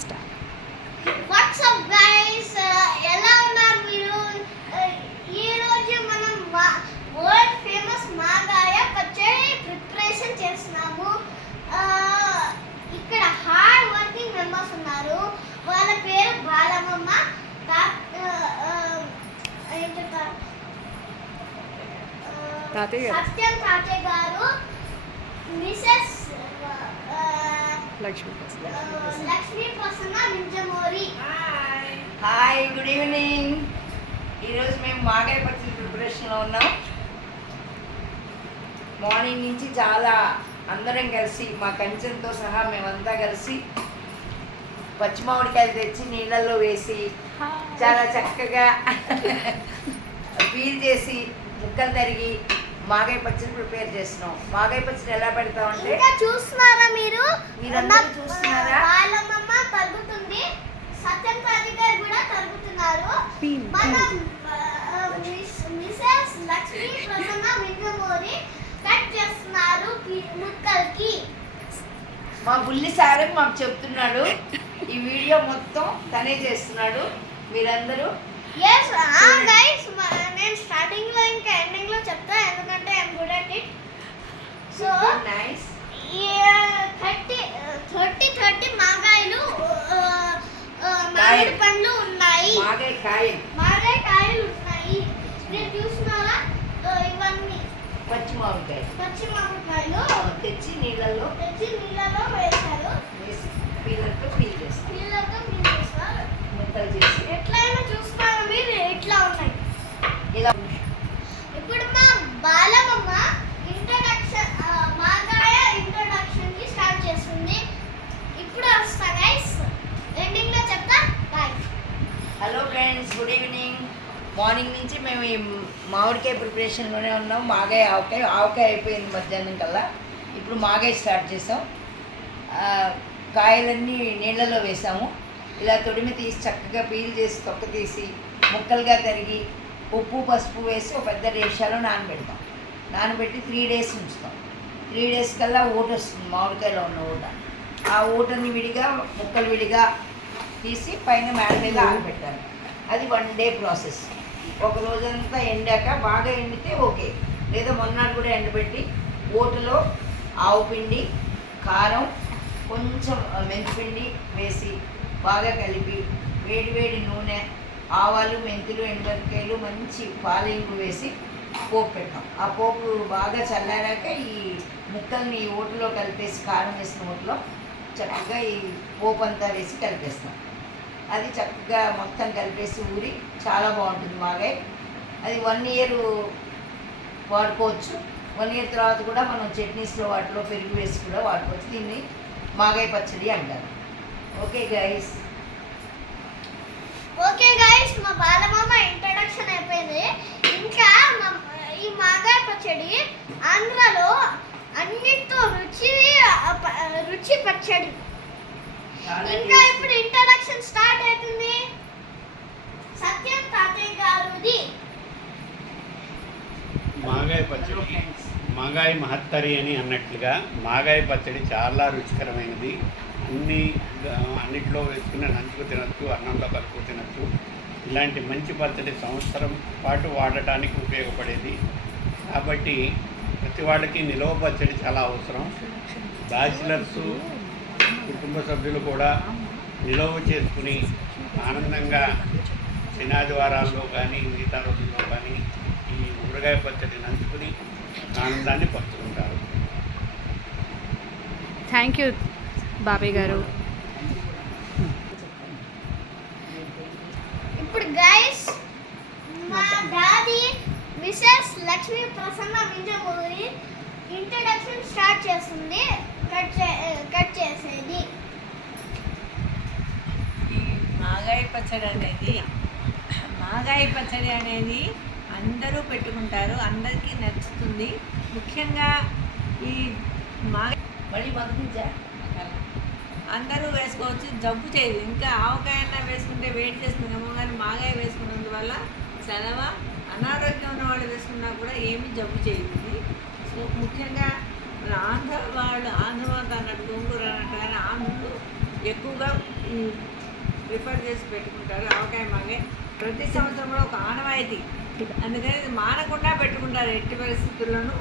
Start. WhatsApp guys, ఎలా ఉన్నారు మీరు? ఈ రోజు మనం వరల్డ్ ఫేమస్ మాగాయ పచ్చడి ప్రిపరేషన్ చేస్తున్నాము. ఇక్కడ హార్డ్ వర్కింగ్ మెంబర్స్ ఉన్నారు. వాళ్ళ పేరు బాలమ్మ, సత్యం తాతయ్య గారు, Mrs Lakshmi Prasanna Ninjamori. Hi, good evening. ఈరోజు మేము మాగాయ పచ్చడి ప్రిపరేషన్లో ఉన్నాం. మార్నింగ్ నుంచి చాలా అందరం కలిసి మా కంచెంతో సహా మేమంతా కలిసి పచ్చి మామిడికాయలు తెచ్చి నీళ్ళల్లో వేసి చాలా చక్కగా పీల్ చేసి ముక్కలు తరిగి మాగాయ పచ్చడి ప్రిపేర్ చేస్తున్నాం. మాగాయ పచ్చడి ఎలా పెడతామంటే చూస్తున్నారా మీరందరూ చూస్తున్నారా? బాలమ్మ తరుగుతుంది, సత్యం తాతయ్య గారు కూడా తరుగుతున్నారు. మనం మిసెస్ లక్ష్మీ ప్రసన్న నింజమోరి కట్ చేస్తున్నారు ముక్కలకి. మా బుల్లి సార్ మాకు చెప్తున్నాడు. ఈ వీడియో మొత్తం తనే చేస్తున్నాడు. మీరందరూ గైస్, నేను స్టార్టింగ్ లో ఇంకా ఎండింగ్ లో చెప్తా, ఎందుకంటే I'm good at it. So nice. 30 మాగాయలు, మామిడి పండ్లు ఉన్నాయి, మాగాయ కాయలు ఉన్నాయి. నేను చూస్తున్నారా? ఇవన్నీ పచ్చి మామిడికాయలు తెచ్చి నీళ్ళల్లో వేశారు. పీలర్తో పీల్ చేస్తారు. ముక్కలు చేసి ఎట్లయినా చూస్తున్నారా మీరు? ఎట్లా ఉన్నాయి ఇలా. ఇప్పుడు మా బాలమ్మ మాగాయ ఇంట్రొడక్షన్ కి స్టార్ట్ చేస్తుంది. ఇప్పుడు వస్తా గైస్, ఎండింగ్ లో చెప్తా. Bye. Hello friends, good evening. Morning నుంచి మేము ఈ మామిడికాయ ప్రిపరేషన్లోనే ఉన్నాం. మాగాయ ఆవకాయ అయిపోయింది మధ్యాహ్నం కల్లా. ఇప్పుడు మాగాయ స్టార్ట్ చేసాం. కాయలన్నీ నీళ్ళలో వేసాము. ఇలా తొడిమి తీసి చక్కగా పీల్ చేసి తొక్క తీసి ముక్కలుగా తరిగి ఉప్పు పసుపు వేసి ఒక పెద్ద రేషాలో నానబెడతాం. నానబెట్టి 3 days ఉంచుతాం. 3 days కల్లా ఊట వస్తుంది, మామిడికాయలో ఉన్న ఊట. ఆ ఊటని విడిగా ముక్కలు విడిగా తీసి పైన మేడ మీద ఆరబెట్టాలి. అది 1 day ప్రాసెస్. ఒక రోజంతా ఎండాక బాగా ఎండితే ఓకే, లేదా మొన్నటి కూడా ఎండబెట్టి ఊటలో ఆవు పిండి, కారం, కొంచెం మెంతిపిండి వేసి బాగా కలిపి వేడి నూనె, ఆవాలు, మెంతులు, ఎండుమిరపకాయలు, మంచి పాలింగు వేసి పోపు పెట్టాం. ఆ పోపు బాగా చల్లారాక ఈ ముక్కల్ని ఈ ఊటలో కలిపేసి, కారం వేసిన ఊటలో చక్కగా ఈ పోపు అంతా వేసి కలిపేస్తాం. అది చక్కగా మొత్తం కలిపేసి ఊరి చాలా బాగుంటుంది మాగాయ. అది 1 year వాడుకోవచ్చు. 1 year తర్వాత కూడా మనం చట్నీస్లో వాటిలో పెరుగు వేసి కూడా వాడుకోవచ్చు. దీన్ని మాగాయ పచ్చడి అంటారు. Okay guys. మా బాలమ్మ ఇంట్రడక్షన్ అయిపోయింది. ఇంకా ఈ మాగాయ పచ్చడి ఆంధ్రాలో అన్నిటితో రుచి పచ్చడి. ఇంకా ఇప్పుడు ఇంట్రడక్షన్ స్టార్ట్ అవుతుంది. సత్యం తాతయ్య గారుది మాగాయ పచ్చడి. మాగాయ మహత్తరి అని అన్నట్లుగా మాగాయ పచ్చడి చాలా రుచికరమైనది. అన్నిట్లో వేసుకుని నంచుకు తినచ్చు, అన్నంలో కలుపు తినచ్చు. ఇలాంటి మంచి పచ్చడి సంవత్సరం పాటు వాడటానికి ఉపయోగపడేది. కాబట్టి ప్రతి వాళ్ళకి నిలవ పచ్చడి చాలా అవసరం. బ్యాచిలర్స్, కుటుంబ సభ్యులు కూడా నిలవ చేసుకుని ఆనందంగా శనాదివారాల్లో కానీ మిగతా రోజుల్లో కానీ ఈ ఊరగాయ పచ్చడి నంచుకుని ఆనందాన్ని పంచుకుంటారు. థ్యాంక్ యూ బాబాయ్ గారు. ఇప్పుడు గైస్, మా దాది Mrs Lakshmi Prasanna Ninjamori introduction start చేస్తుంది. కట్ చేసేది. మాగాయ పచ్చడి అనేది అందరూ పెట్టుకుంటారు, అందరికీ నచ్చుతుంది. ముఖ్యంగా ఈ అందరూ వేసుకోవచ్చు, జబ్బు చేయదు. ఇంకా ఆవకాయన్నా వేసుకుంటే వేడి చేస్తుందేమో, కానీ మాగాయ వేసుకున్నందువల్ల చలవ, అనారోగ్యం ఉన్న వాళ్ళు వేసుకున్నా కూడా ఏమీ జబ్బు చేయదు. సో ముఖ్యంగా ఆంధ్ర వాళ్ళు అన్నట్టు గోంగూర అన్నట్టు, కానీ ఆంధ్రులు ఎక్కువగా ప్రిఫర్ చేసి పెట్టుకుంటారు ఆవకాయ మాగాయ. ప్రతి సంవత్సరం కూడా ఒక ఆనవాయితీ, అందుకని ఇది మానకుండా పెట్టుకుంటారు ఎట్టి పరిస్థితుల్లోనూ.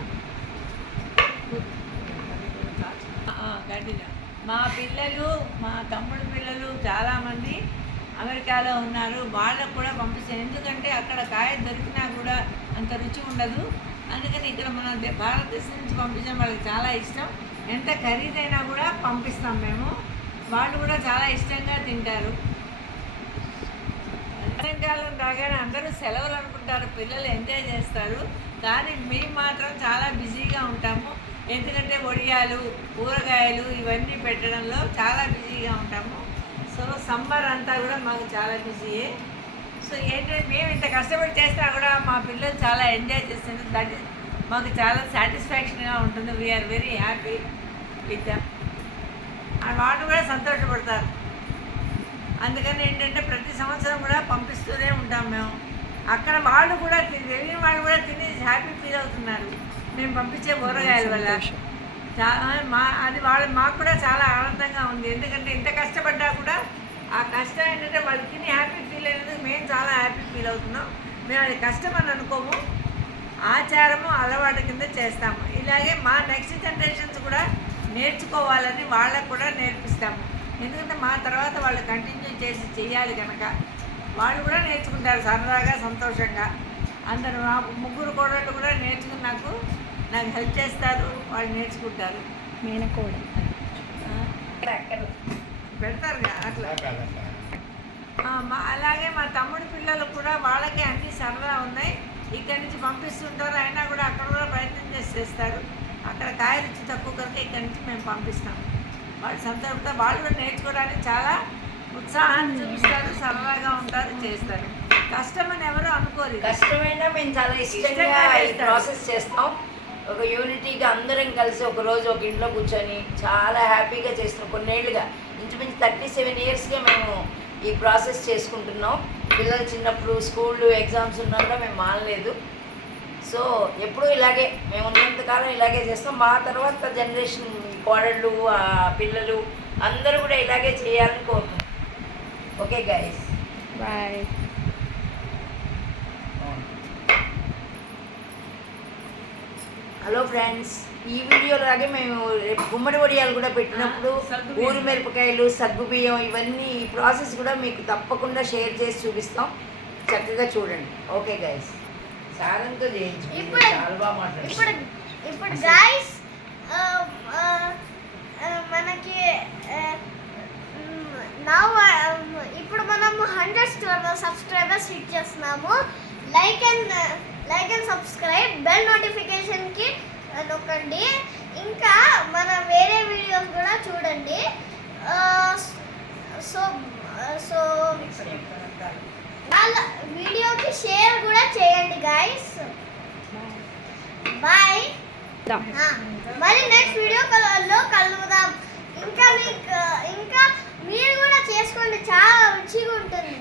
కంటిన్యూ. మా పిల్లలు, మా తమ్ముడు పిల్లలు చాలామంది అమెరికాలో ఉన్నారు, వాళ్ళకు కూడా పంపిస్తాను. ఎందుకంటే అక్కడ కాయ దొరికినా కూడా అంత రుచి ఉండదు, అందుకని ఇక్కడ మన భారతదేశం నుంచి పంపించడం వాళ్ళకి చాలా ఇష్టం. ఎంత ఖరీదైనా కూడా పంపిస్తాం మేము, వాళ్ళు కూడా చాలా ఇష్టంగా తింటారు. సాయంకాలం రాగానే అందరూ సెలవులు అనుకుంటారు, పిల్లలు ఎంజాయ్ చేస్తారు, కానీ మేము మాత్రం చాలా బిజీగా ఉంటాము. ఎందుకంటే వడియాలు, కూరగాయలు ఇవన్నీ పెట్టడంలో చాలా బిజీగా ఉంటాము. సో సమ్మర్ అంతా కూడా మాకు చాలా బిజీయే. సో ఏంటంటే మేము ఇంత కష్టపడి చేసినా కూడా మా పిల్లలు చాలా ఎంజాయ్ చేస్తున్నారు. దట్ ఈస్ మాకు చాలా సాటిస్ఫాక్షన్గా ఉంటుంది. We are very happy with them. వాళ్ళు కూడా సంతోషపడతారు. అందుకని ఏంటంటే ప్రతి సంవత్సరం కూడా పంపిస్తూనే ఉంటాం మేము. అక్కడ వాళ్ళు కూడా వెళ్ళిన వాళ్ళు కూడా తిని హ్యాపీ ఫీల్ అవుతున్నారు మేము పంపించే కూరగాయల వల్ల. అది మాకు కూడా చాలా ఆనందంగా ఉంది. ఎందుకంటే ఇంత కష్టపడ్డా కూడా ఆ కష్టం ఏంటంటే వాళ్ళు తిని హ్యాపీ ఫీల్ అయినందుకు మేము చాలా హ్యాపీ ఫీల్ అవుతున్నాం. మేము అది కష్టం అని అనుకోము, ఆచారము అలవాటు కింద చేస్తాము. ఇలాగే మా నెక్స్ట్ జనరేషన్స్ కూడా నేర్చుకోవాలని వాళ్ళకు కూడా నేర్పిస్తాము. ఎందుకంటే మా తర్వాత వాళ్ళు కంటిన్యూ చేసి చెయ్యాలి కనుక వాళ్ళు కూడా నేర్చుకుంటారు సరదాగా, సంతోషంగా. అందరూ మా ముగ్గురు కోడళ్ళు కూడా నేర్చుకున్నాకు నాకు హెల్ప్ చేస్తారు, వాళ్ళు నేర్చుకుంటారు. మేనకోడ పెడతారు అట్లా. అలాగే మా తమ్ముడి పిల్లలు కూడా వాళ్ళకి అన్ని సరదా ఉన్నాయి, ఇక్కడి నుంచి పంపిస్తుంటారు. అయినా కూడా అక్కడ కూడా ప్రయత్నం చేసి చేస్తారు. అక్కడ కాయ రుచి తక్కువ కనుక ఇక్కడి నుంచి మేము పంపిస్తాం. వాళ్ళు సంతోషంతో వాళ్ళు కూడా నేర్చుకోవడానికి చాలా ఉత్సాహాన్ని చూపిస్తారు, సరదాగా ఉంటారు, చేస్తారు. కష్టమని ఎవరు అనుకోరు. కష్టమైనా మేము చాలా ఇష్టంగా ఈ ప్రాసెస్ చేస్తాం. ఒక యూనిటీగా అందరం కలిసి ఒక రోజు ఒక ఇంట్లో కూర్చొని చాలా హ్యాపీగా చేస్తున్నాం. కొన్నేళ్ళుగా ఇంచుమించు 37 ఇయర్స్గా మేము ఈ ప్రాసెస్ చేసుకుంటున్నాం. పిల్లలు చిన్నప్పుడు స్కూళ్ళు ఎగ్జామ్స్ ఉన్నా కూడా మేము మానలేదు. సో ఎప్పుడూ ఇలాగే మేము ఉన్నంతకాలం ఇలాగే చేస్తాం. మా తర్వాత జనరేషన్ కోడళ్ళు, పిల్లలు అందరూ కూడా ఇలాగే చేయాలని కోరుకుంటున్నాం. Okay guys, bye. Hello friends, ఈ వీడియోలాగే మేము రేపు గుమ్మడి వడియాలు కూడా పెట్టినప్పుడు ఊరి మిరపకాయలు, సగ్గుబియ్యం ఇవన్నీ ఈ ప్రాసెస్ కూడా మీకు తప్పకుండా షేర్ చేసి చూపిస్తాం. చక్కగా చూడండి. ఓకే గైస్, సారంతో చేయించు. చాలా బాగా మాట్లాడు. ఇప్పుడు గైస్ మనకి ఇప్పుడు మనం 100 సబ్స్క్రైబర్స్ హిట్ చేస్తున్నాము. లైక్ అండ్ సబ్స్క్రైబ్, బెల్ నోటిఫికేషన్కి నొక్కండి. ఇంకా మన వేరే వీడియోస్ కూడా చూడండి. సో వాళ్ళ వీడియోకి షేర్ కూడా చేయండి గైస్. బాయ్. మరి నెక్స్ట్ వీడియోలో కలుద్దాం. ఇంకా మీరు కూడా చేసుకోండి, చాలా రుచిగా ఉంటుంది.